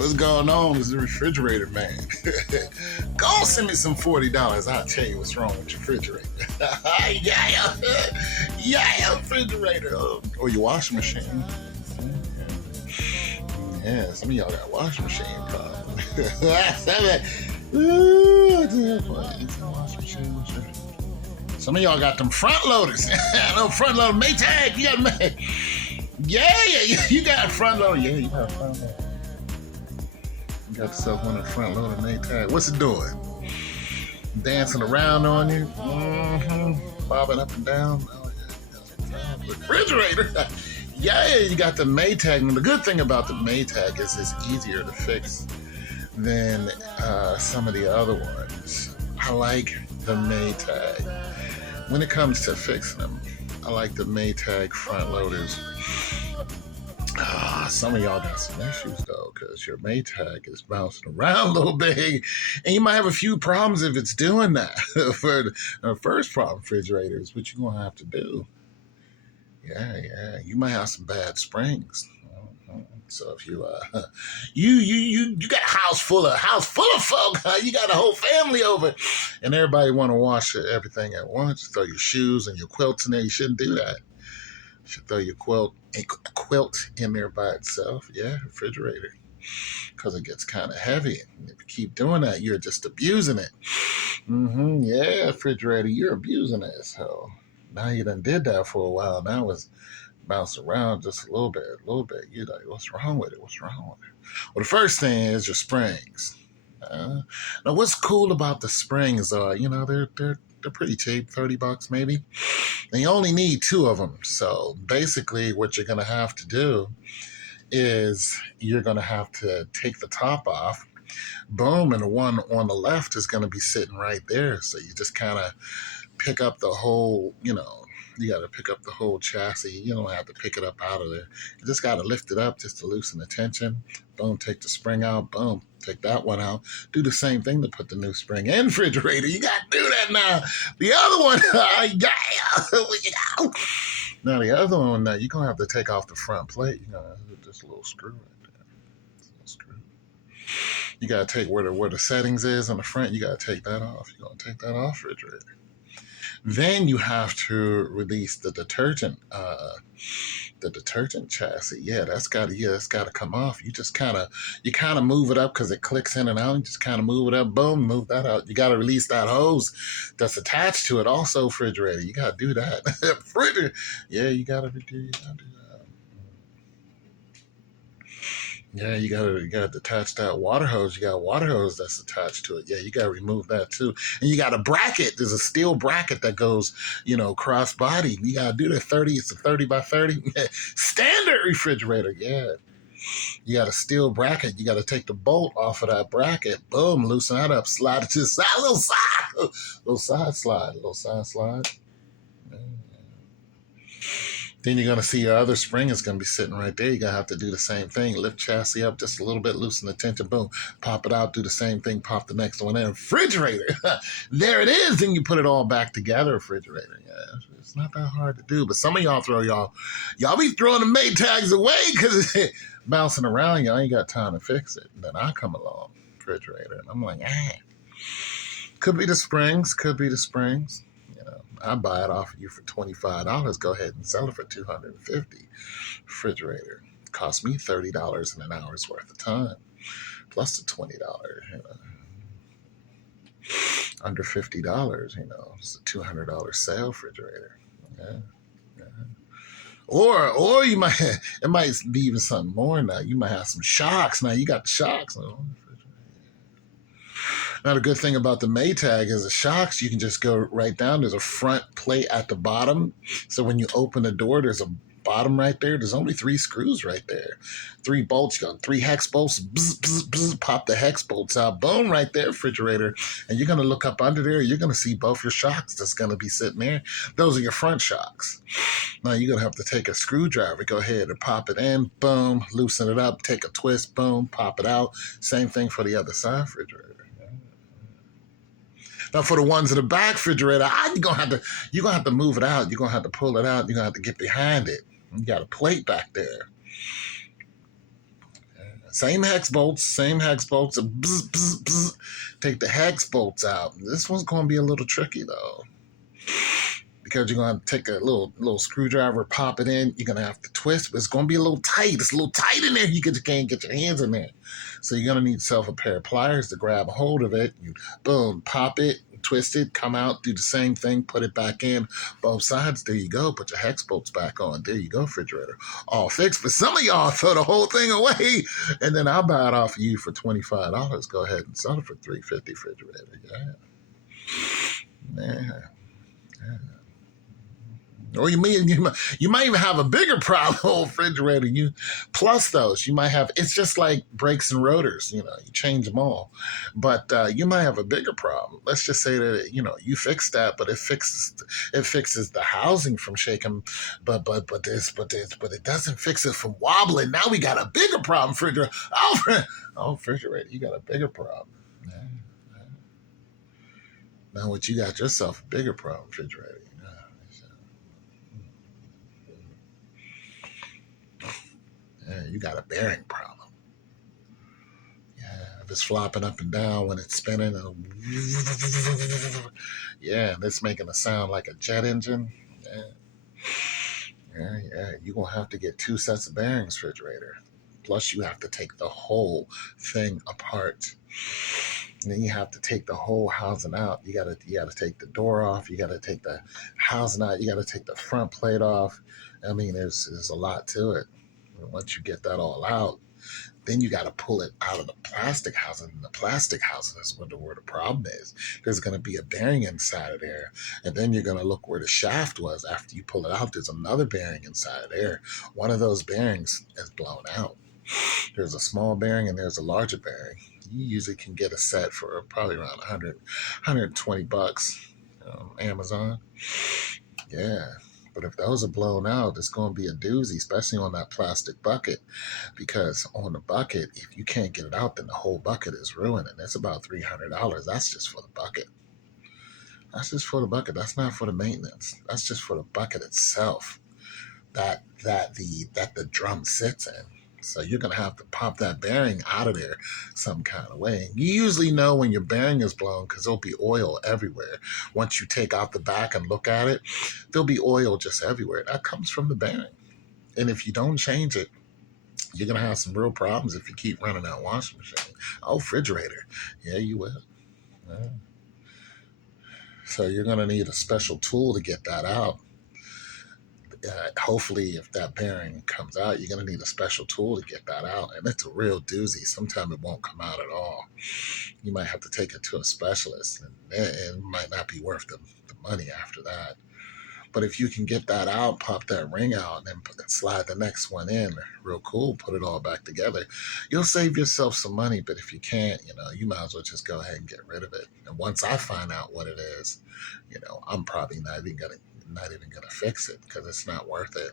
What's going on is the refrigerator, man. Go send me some $40. I'll tell you what's wrong with your refrigerator. Yeah, yeah, refrigerator. Or your washing machine. Yeah, some of y'all got washing machine problems. Some of y'all got them front loaders. No front loader Maytag. You got yeah, you got front loader. Yeah, you got front loader. You got yourself one of the front loader Maytag. What's it doing? Dancing around on you? Mm-hmm. Bobbing up and down. Oh, yeah. Refrigerator. Yeah, you got the Maytag. And the good thing about the Maytag is it's easier to fix than some of the other ones. I like the Maytag. When it comes to fixing them, I like the Maytag front loaders. Some of y'all got some issues though, because your Maytag is bouncing around a little bit, and you might have a few problems if it's doing that. For the first problem, refrigerators, what you're gonna have to do. Yeah, you might have some bad springs. So if you you got a house full of folk, you got a whole family over, and everybody want to wash everything at once. Throw your shoes and your quilts in there. You shouldn't do that. You should throw your quilt in there by itself. Yeah, refrigerator, because it gets kind of heavy. If you keep doing that, you're just abusing it. Yeah, refrigerator, you're abusing it. So now you done did that for a while. Now it's bounce around just a little bit. You're like, what's wrong with it? Well, the first thing is your springs. Now, what's cool about the springs are, they're pretty cheap, $30 maybe. And you only need 2 of them. So basically, what you're gonna have to do is you're gonna have to take the top off. Boom, and the one on the left is gonna be sitting right there. So you just kind of pick up the whole, you got to pick up the whole chassis. You don't have to pick it up out of there. You just got to lift it up just to loosen the tension. Boom, take the spring out. Boom, take that one out. Do the same thing to put the new spring in refrigerator. You got to do that now. The other one, now the other one, you're going to have to take off the front plate. Just a little screw right there. A little screw. You got to take where the settings is on the front. You got to take that off. You're going to take that off refrigerator. Then you have to release the detergent chassis. Yeah, that's got to come off. You kind of move it up because it clicks in and out. You just kind of move it up. Boom, move that out. You got to release that hose that's attached to it. Also, refrigerator. You got to do that. Refrigerator. Yeah, you got to do that. Yeah, you gotta detach that water hose. You got a water hose that's attached to it. Yeah, you gotta remove that too. And you got a bracket. There's a steel bracket that goes, cross body. You gotta do the 30. It's a 30 by 30 standard refrigerator. Yeah, you got a steel bracket. You got to take the bolt off of that bracket. Boom, loosen that up. Slide it to the side. Little side slide. Then you're going to see your other spring is going to be sitting right there. You're going to have to do the same thing. Lift chassis up just a little bit, loosen the tension, boom, pop it out, do the same thing, pop the next one in. Refrigerator. There it is. Then you put it all back together, refrigerator. Yeah, it's not that hard to do. But some of y'all y'all be throwing the Maytags away because it's bouncing around. Y'all ain't got time to fix it. And then I come along, refrigerator, and I'm like, could be the springs. I buy it off of you for $25. Go ahead and sell it for $250. Refrigerator cost me $30 in an hour's worth of time, plus the $20. Under $50. It's a $200 sale refrigerator. Yeah. Or you might it might be even something more now. You might have some shocks. Now you got the shocks. Now, the good thing about the Maytag is the shocks, you can just go right down. There's a front plate at the bottom. So when you open the door, there's a bottom right there. There's only 3 screws right there. 3 bolts. You got 3 hex bolts. Bzz, bzz, bzz, pop the hex bolts out. Boom, right there, refrigerator. And you're going to look up under there. You're going to see both your shocks that's going to be sitting there. Those are your front shocks. Now, you're going to have to take a screwdriver. Go ahead and pop it in. Boom, loosen it up. Take a twist. Boom, pop it out. Same thing for the other side refrigerator. Now, for the ones in the back refrigerator, you're gonna have to move it out. You're gonna have to pull it out. You're gonna have to get behind it. You got a plate back there. Same hex bolts, bzz, bzz, bzz. Take the hex bolts out. This one's going to be a little tricky though, because you're going to take a little screwdriver, pop it in. You're going to have to twist, but it's going to be a little tight. It's a little tight in there. You can't get your hands in there. So you're going to need yourself a pair of pliers to grab a hold of it. You, boom, pop it, twist it, come out, do the same thing, put it back in, both sides. There you go. Put your hex bolts back on. There you go, refrigerator. All fixed. But some of y'all throw the whole thing away, and then I'll buy it off of you for $25. Go ahead and sell it for $3.50, refrigerator. Yeah. Yeah. Or you might even have a bigger problem, refrigerator. You plus those, you might have. It's just like brakes and rotors. You change them all, but you might have a bigger problem. Let's just say that you fix that, but it fixes the housing from shaking, but it doesn't fix it from wobbling. Now we got a bigger problem, refrigerator. Oh, refrigerator, you got a bigger problem. Yeah. Now what you got yourself a bigger problem, refrigerator. Yeah, you got a bearing problem. Yeah, if it's flopping up and down when it's spinning, yeah, and it's making a sound like a jet engine. Yeah, you're going to have to get 2 sets of bearings, refrigerator. Plus, you have to take the whole thing apart. And then you have to take the whole housing out. You gotta take the door off. You gotta take the housing out. You gotta take the front plate off. I mean, there's a lot to it. Once you get that all out, then you got to pull it out of the plastic housing. And the plastic housing is where the problem is. There's going to be a bearing inside of there. And then you're going to look where the shaft was. After you pull it out, there's another bearing inside of there. One of those bearings is blown out. There's a small bearing and there's a larger bearing. You usually can get a set for probably around 120 bucks. Amazon. Yeah. But if those are blown out, it's going to be a doozy, especially on that plastic bucket, because on the bucket, if you can't get it out, then the whole bucket is ruined, and it's about $300. That's just for the bucket. That's just for the bucket. That's not for the maintenance. That's just for the bucket itself that the drum sits in. So you're going to have to pop that bearing out of there some kind of way. And you usually know when your bearing is blown because there'll be oil everywhere. Once you take out the back and look at it, there'll be oil just everywhere. That comes from the bearing. And if you don't change it, you're going to have some real problems if you keep running that washing machine. Oh, refrigerator. Yeah, you will. Yeah. So you're going to need a special tool to get that out. Hopefully, if that bearing comes out, you're going to need a special tool to get that out. And it's a real doozy. Sometimes it won't come out at all. You might have to take it to a specialist, and it might not be worth the money after that. But if you can get that out, pop that ring out, and then slide the next one in, real cool, put it all back together, you'll save yourself some money. But if you can't, you might as well just go ahead and get rid of it. And once I find out what it is, I'm probably not even gonna fix it because it's not worth it.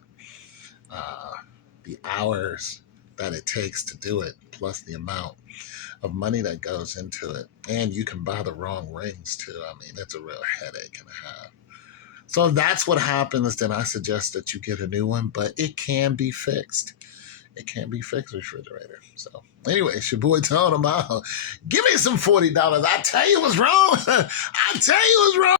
The hours that it takes to do it, plus the amount of money that goes into it, and you can buy the wrong rings too. I mean, it's a real headache and a half. So if that's what happens, then I suggest that you get a new one, but it can be fixed. It can be fixed, refrigerator. So anyway, it's your boy Tone. Give me some $40. I tell you what's wrong. I tell you what's wrong.